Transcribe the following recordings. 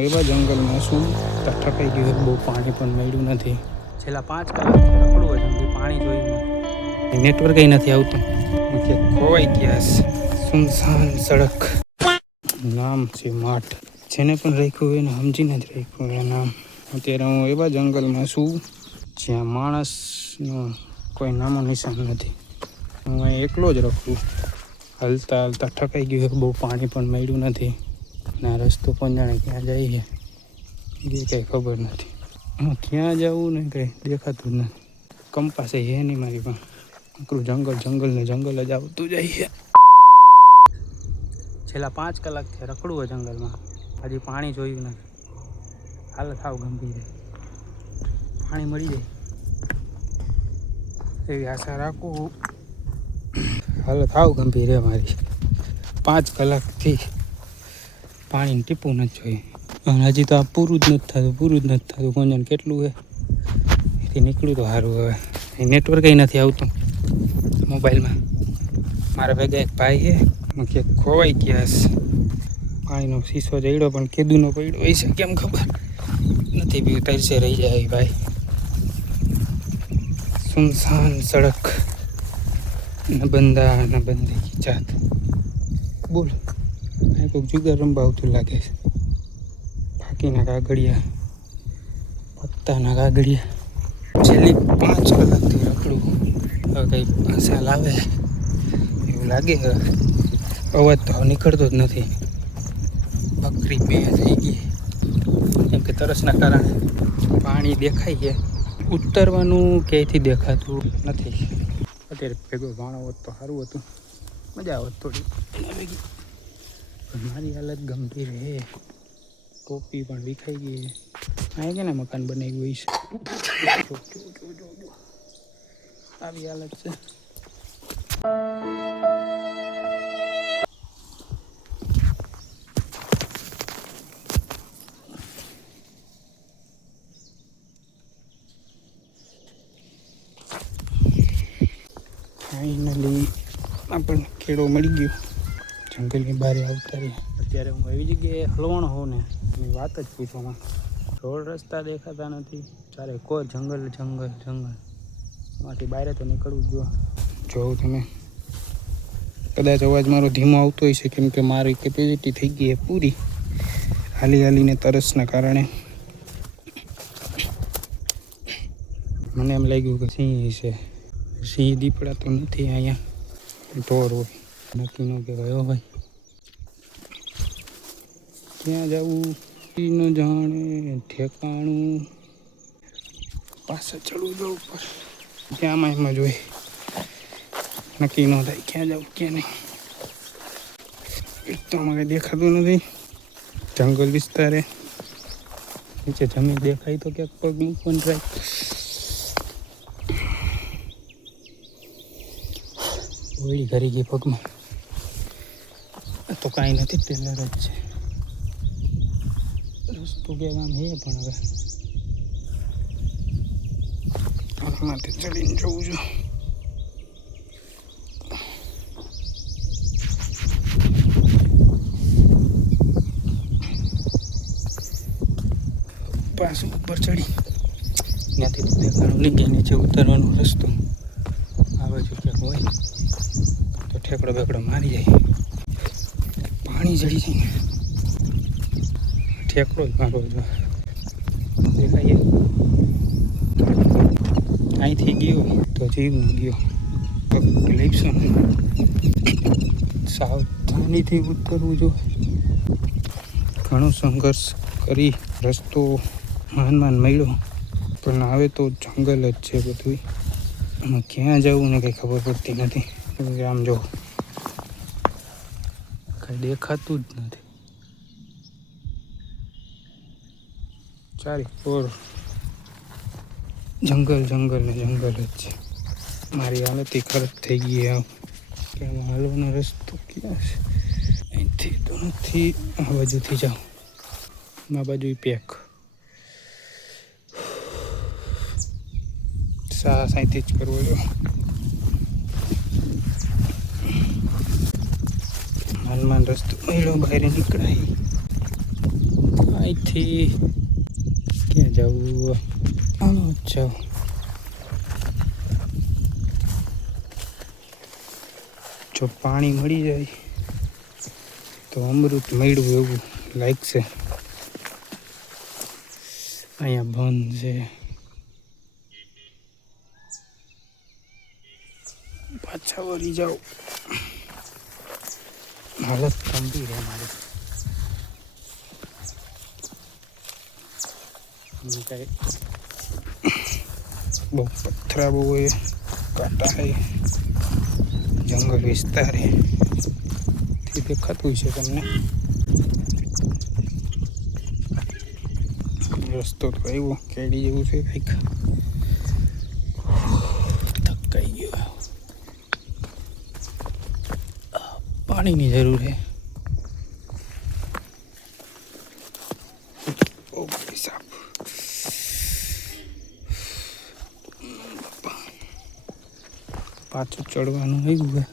હું એવા જંગલમાં છું તો ઠકાઈ ગયું. બહુ પાણી પણ મળ્યું નથી. છેલ્લા 5 કલાકથી રખડું હોય છે, પાણી જોયું નથી. નેટવર્ક નથી આવતું. ખોવાઈ ગયા છે. સુનસાન સડક. નામ છે માઠ. જેને પણ રાખ્યું હોય એને સમજીને જ રાખ્યું એ નામ. અત્યારે હું એવા જંગલમાં છું જ્યાં માણસનું કોઈ નામો નિશાન નથી. હું અહીં એકલો જ રખું. હાલતા હાલતા ઠકાઈ ગયું. બહુ પાણી પણ મળ્યું નથી. ના રસ્તો પણ જાણે ક્યાં જાય છે એ કંઈ ખબર નથી. હું ક્યાં જાઉં ને કંઈ દેખાતું જ નથી. કંપાસે છે નહીં મારી પાસે. આખું જંગલ ને જંગલ જ આવતું જાય છે. છેલ્લા 5 કલાકથી રખડું હોય જંગલમાં, હજી પાણી જોયું નથી. હાલત સાવ ગંભીર. પાણી મળી જાય એવી આશા રાખું. હાલત સાવ ગંભીર છે મારી. 5 કલાકથી પાણીનું ટીપું નથી જોઈએ. અને હજી તો આ પૂરું જ નથી થતું. કોણ જાણે કેટલું છે. એથી નીકળ્યું તો સારું. હવે નેટવર્ક નથી આવતું મોબાઈલમાં. મારા ભેગા એક ભાઈ છે, ક્યાંક ખોવાઈ ગયા છે. પાણીનો શીશો જડ્યો પણ કેદુનો પડ્યો હોય છે કેમ ખબર નથી. બી તરસે રહી જાય ભાઈ. સુનસાન સડક ન બંદી કી જાત. બોલ આ કોઈક જુગાર રમવા આવતું લાગે છે. બાકીના કાગળિયા, પત્તાના કાગળિયા. છેલ્લી 5 કલાકથી રખડું. હવે કંઈ ભાષા લાવે એવું લાગે. અવાજ તો નીકળતો જ નથી. બકરી બે થઈ ગઈ કેમ કે તરસના કારણે. પાણી દેખાય છે, ઉતરવાનું ક્યાંયથી દેખાતું નથી. અત્યારે ભેગો ભાણો હોત તો સારું હતું. મજા આવત થોડી એના ભેગી. મારી હાલત ગંભીર છે. ટોપી પણ વિખાઈ ગઈ છે. આ કે ને મકાન બનાવ્યું હોય છે. આવી હાલત છે. ફાઇનલી આપણને ખેડો મળી ગયો. જંગલની બહાર આવતા રહ્યા. અત્યારે હું એવી જગ્યાએ હલવાણો હોઉં ને એની વાત જ પૂછવામાં. રોડ રસ્તા દેખાતા નથી. ચારે કોઈ જંગલ. એમાંથી બહાર તો નીકળવું જ જોઉં તમે. કદાચ અવાજ મારો ધીમો આવતો હોય છે કેમ કે મારી કેપેસિટી થઈ ગઈ છે પૂરી. હાલીને તરસના કારણે. મને એમ લાગ્યું કે સિંહ છે. સિંહ દીપડા તો નથી અહીંયા. ઢોર હોય નક્કી ન કહેવાય. ભાઈ ક્યાં જવું ન જાણે ઠેકાણું. પાછા ચડવું જવું ઉપર. ક્યાંમાં એમાં જોઈ નક્કી ન થાય ક્યાં જવું ક્યાં નહીં. એક તો અમારે દેખાતું નથી. જંગલ વિસ્તારે નીચે જમીન દેખાય તો ક્યાંક પગ મૂકવાનું ટ્રાય. ઓળી કરી ગઈ પગમાં. તો કાંઈ નથી. ટેલર જ છે. રસ્તો કે કામ છે પણ હવે આમાંથી ચડીને જવું છું. પાછું ઉપર ચડી ત્યાંથી દેખાણું નહીં. નીચે ઉતરવાનો રસ્તો આ બાજુ ક્યાંક હોય તો ઠેકડો બેકડો મારી જાય. પાણી ચડી જાય ને ઠેકડો જ મારવો જો દેખાય. અહીંથી ગયો તો જીવ ન ગયો. લઈશું સાવધાનીથી ઉતરવું જો. ઘણો સંઘર્ષ કરી રસ્તો માન મળ્યો પણ હવે તો જંગલ જ છે બધું. એમાં ક્યાં જવું ને કંઈ ખબર પડતી નથી. આમ જો કંઈ દેખાતું જ નથી. ચારે ઓર જંગલ ને જંગલ જ છે. મારી હાલત ખરાબ થઈ ગઈ. કે આમાં હાલવાનો રસ્તો ક્યાં છે? અહીંથી તો નથી. આ બાજુથી જાઉં. આ બાજુ પેક સાયથી જ કરવો જો. માન રસ્તો મળ્યો. બહાર નીકળાય. અહીંથી ક્યાં જવું? જાઓ. જો પાણી મળી જાય તો અમૃત મળ્યું એવું લાગશે. અહીંયા બંધ છે. પાછા વળી જાઓ. હાલત ગંભીર છે મારી. કઈ બહુ પથરા બહુ है, काटा है, जंगल विस्तार है. દેખાતું છે તમને. રસ્તો તો આવ્યો કેડી જેવું છે કંઈક. થકાઈ ગયો. પાણીની જરૂર છે. ઓ ભાઈ સાહેબ, પાછું ચડવાનું આવ્યું છે.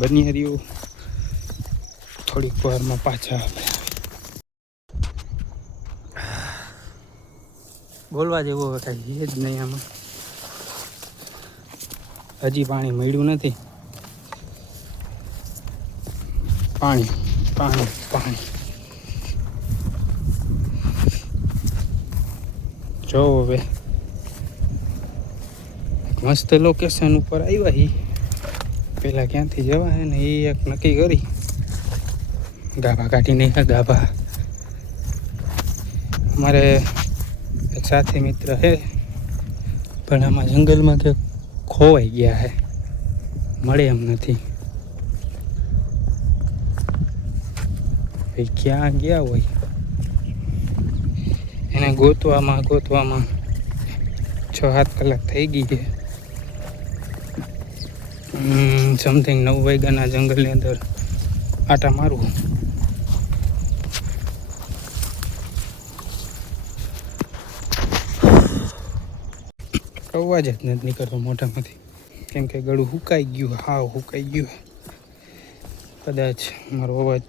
બની રહ્યું થોડીક વારમાં પાછા આપણે. બોલવા જેવું હવે કાંઈ છે જ નહીં આમાં. હજી પાણી મળ્યું નથી. પાણી પાણી પાણી. જો હવે મસ્ત લોકેશન ઉપર આવ્યા હી. પેલા ક્યાંથી જવા હે ને એ એક નક્કી કરી. ગાભા કાઢી નાખ્યા ગાભા. અમારે એક સાથી મિત્ર છે પણ આમાં જંગલમાં કે ખોવાઈ ગયા છે, મળે એમ નથી. ભાઈ ક્યાં ગયા હોય એને ગોતવામાં 6-7 કલાક થઈ ગઈ છે. સમથિંગ 9 વાગ્યાના જંગલની અંદર આટા મારવું. અવાજ જ નથી નીકળતો મોઢામાંથી, કેમ કે ગળું સુકાઈ ગયું. હાવ સુકાઈ ગયું. કદાચ મારો અવાજ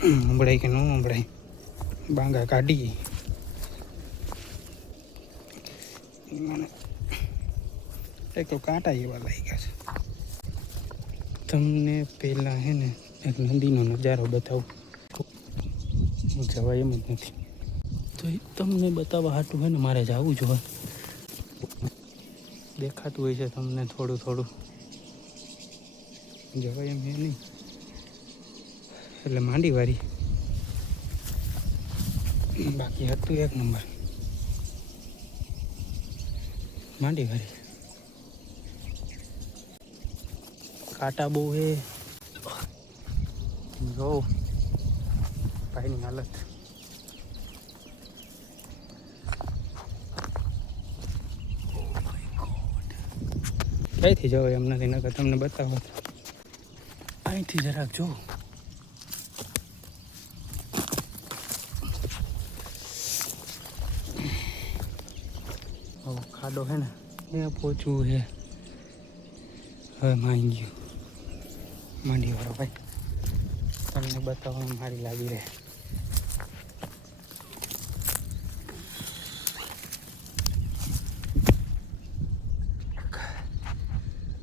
સંભળાય કે ન સંભળાય. બાંગા કાઢી મને એક તો કાંટા એવા લાગ્યા છે. તમને પહેલાં હે ને એક નદીનો નજારો બતાવું. જવાય એમ જ નથી તો એ તમને બતાવવા હાટું હે ને મારે જવું જોઈએ. દેખાતું હોય છે તમને થોડું થોડું. જવાય એમ હે નહીં એટલે માંડી વારી. બાકી હતું એક નંબર માંડી વારી. કાંટા બહુ હે. જો ભાઈની હાલત. ક્યાંથી જવાય એમ નથી. નકર તમને બતાવો અહીંથી જરાક જો. ખાડો હે ને એ પહોંચવું છે. હવે માંડી ગયું માંડી વાળો ભાઈ. તમને બતાવવામાં મારી લાગી રહે.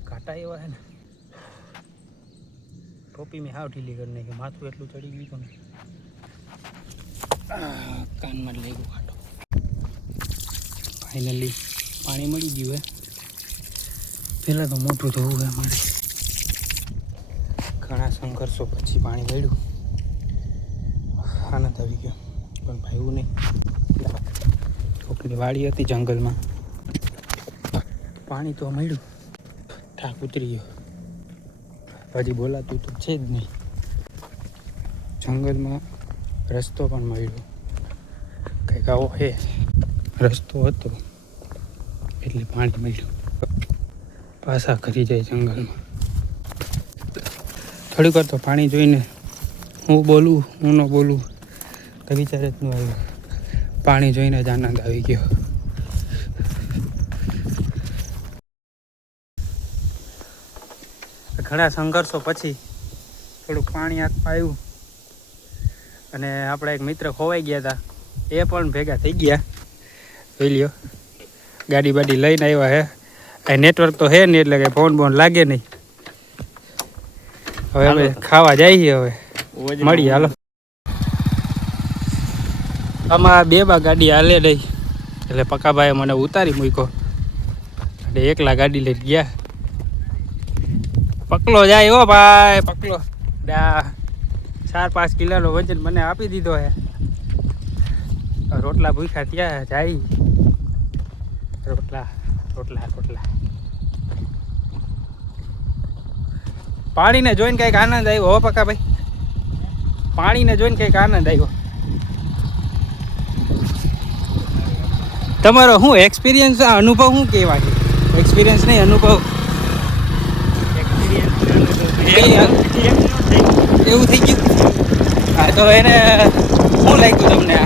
કાંટા એવા હે ને ટોપી મેં હાવ ઢીલી કરી નાખી. માથું એટલું ચડી ગયું હતું ને કાનમાં લઈ ગયું કાંટો. ફાઇનલી પાણી મળી ગયું હે. પહેલાં તો મોટું ધોવું હે મારે. ઘણા સંઘર્ષો પછી પાણી મળ્યું. આનંદ આવી ગયો. પણ ભાઈવું નહીં. કોકની વાડી હતી જંગલમાં, પાણી તો મળ્યું. ઠાક ઉતરી ગયો. હજી બોલાતું તો છે જ નહીં. જંગલમાં રસ્તો પણ મળ્યો. કંઈક આવો હે રસ્તો હતો એટલે પાણી મળ્યું. પાછા કરી જાય જંગલમાં. થોડીક વાર તો પાણી જોઈને હું બોલું હું ન બોલું તો વિચાર જ ન આવ્યો. પાણી જોઈને જ આનંદ આવી ગયો. ઘણા સંઘર્ષો પછી થોડુંક પાણી હાથમાં આવ્યું અને આપણા એક મિત્ર ખોવાઈ ગયા હતા એ પણ ભેગા થઈ ગયા. જોઈ લ્યો ગાડી બાડી લઈને આવ્યા હે. આ નેટવર્ક તો હે નહીં એટલે કે ફોન બોન લાગે નહીં. હવે અમે ખાવા જઈએ. હવે મળીએ હાલો. આમાં બે બા ગાડી હાલે નહીં એટલે પક્કાભાઈએ મને ઉતારી મૂક્યો એટલે એકલા ગાડી લઈને ગયા. પકલો જાય હો ભાઈ પકલો. 4-5 કિલોનો વજન મને આપી દીધો હે. રોટલા ભૂખ્યા ત્યાં જાય. રોટલા રોટલા રોટલા. પાણીને જોઈને કંઈક આનંદ આવ્યો હો પક્કાભાઈ. પાણીને જોઈને કંઈક આનંદ આવ્યો. તમારો શું એક્સપિરિયન્સ અનુભવ શું કહેવાય? એક્સપિરિયન્સ નહીં અનુભવ. એવું થઈ ગયું. હા તો એને શું લાગ્યું તમને?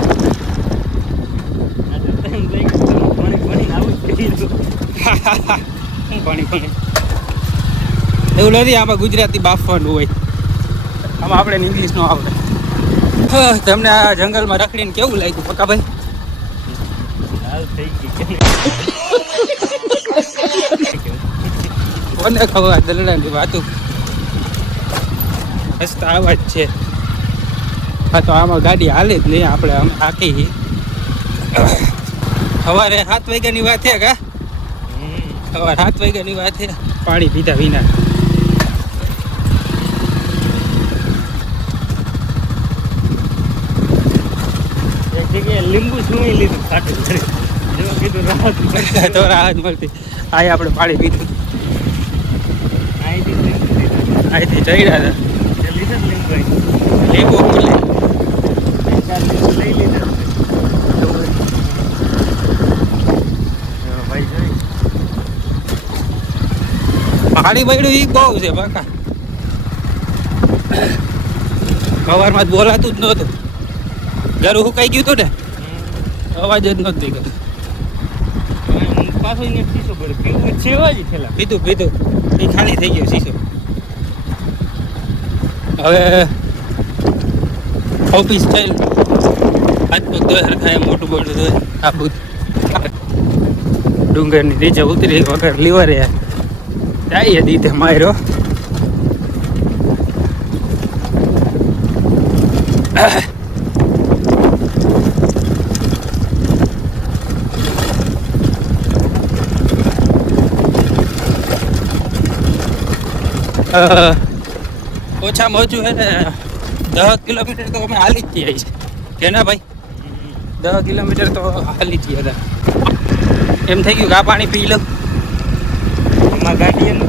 પાણી એવું નથી. આમાં ગુજરાતી બાફવાનું હોય. આમાં આપણે ઇંગ્લિશ નો આવડે. તમને આ જંગલમાં રખડીને કેવું લાગ્યું પક્કાભાઈ? કોને ખબર દલડાની વાતું રસ્તા આવા જ છે. હા તો આમાં ગાડી હાલે જ નહીં. આપણે અમે આખી સવારે 7 વાગ્યાની વાત છે કા? સવારે 7 વાગ્યાની વાત છે. પાણી પીધા વિના. એક જગ્યાએ લીંબુ સુઈ લીધું ખાટું કીધું રાહત તો રાહત મળતી. આ આપણે પાણી પીધું. અહીંથી ચડ્યા હતા. લીંબુ લઈ લીધા પાણી પડ્યું એ બહુ છે પાકા. સવારમાં જ બોલાતું જ નહોતું. ઘરું સુકાઈ ગયું હતું ને અવાજ જ નહોતો નીકળતો. પાછો એને શીશો ભરે પીવું છે જ થેલા પીધું પીધું એ ખાલી થઈ ગયો શીશો. હવે ઓફિસ સ્ટાઈલ હાથ પગ ધોઈ હરખાય મોટું મોટું ધોઈ આ બધું ડુંગરની નીચે ઉતરી વગર લીવરે જઈએ દીધે માર્યો. ઓછામાં ઓછું હે ને 10 કિલોમીટર તો અમે હાલી જ જઈએ છીએ કે ના ભાઈ? 10 કિલોમીટર તો હાલી જ ગયા હતા. એમ થઈ ગયું કે આ પાણી પી લઉં. એમાં ગાડી એનું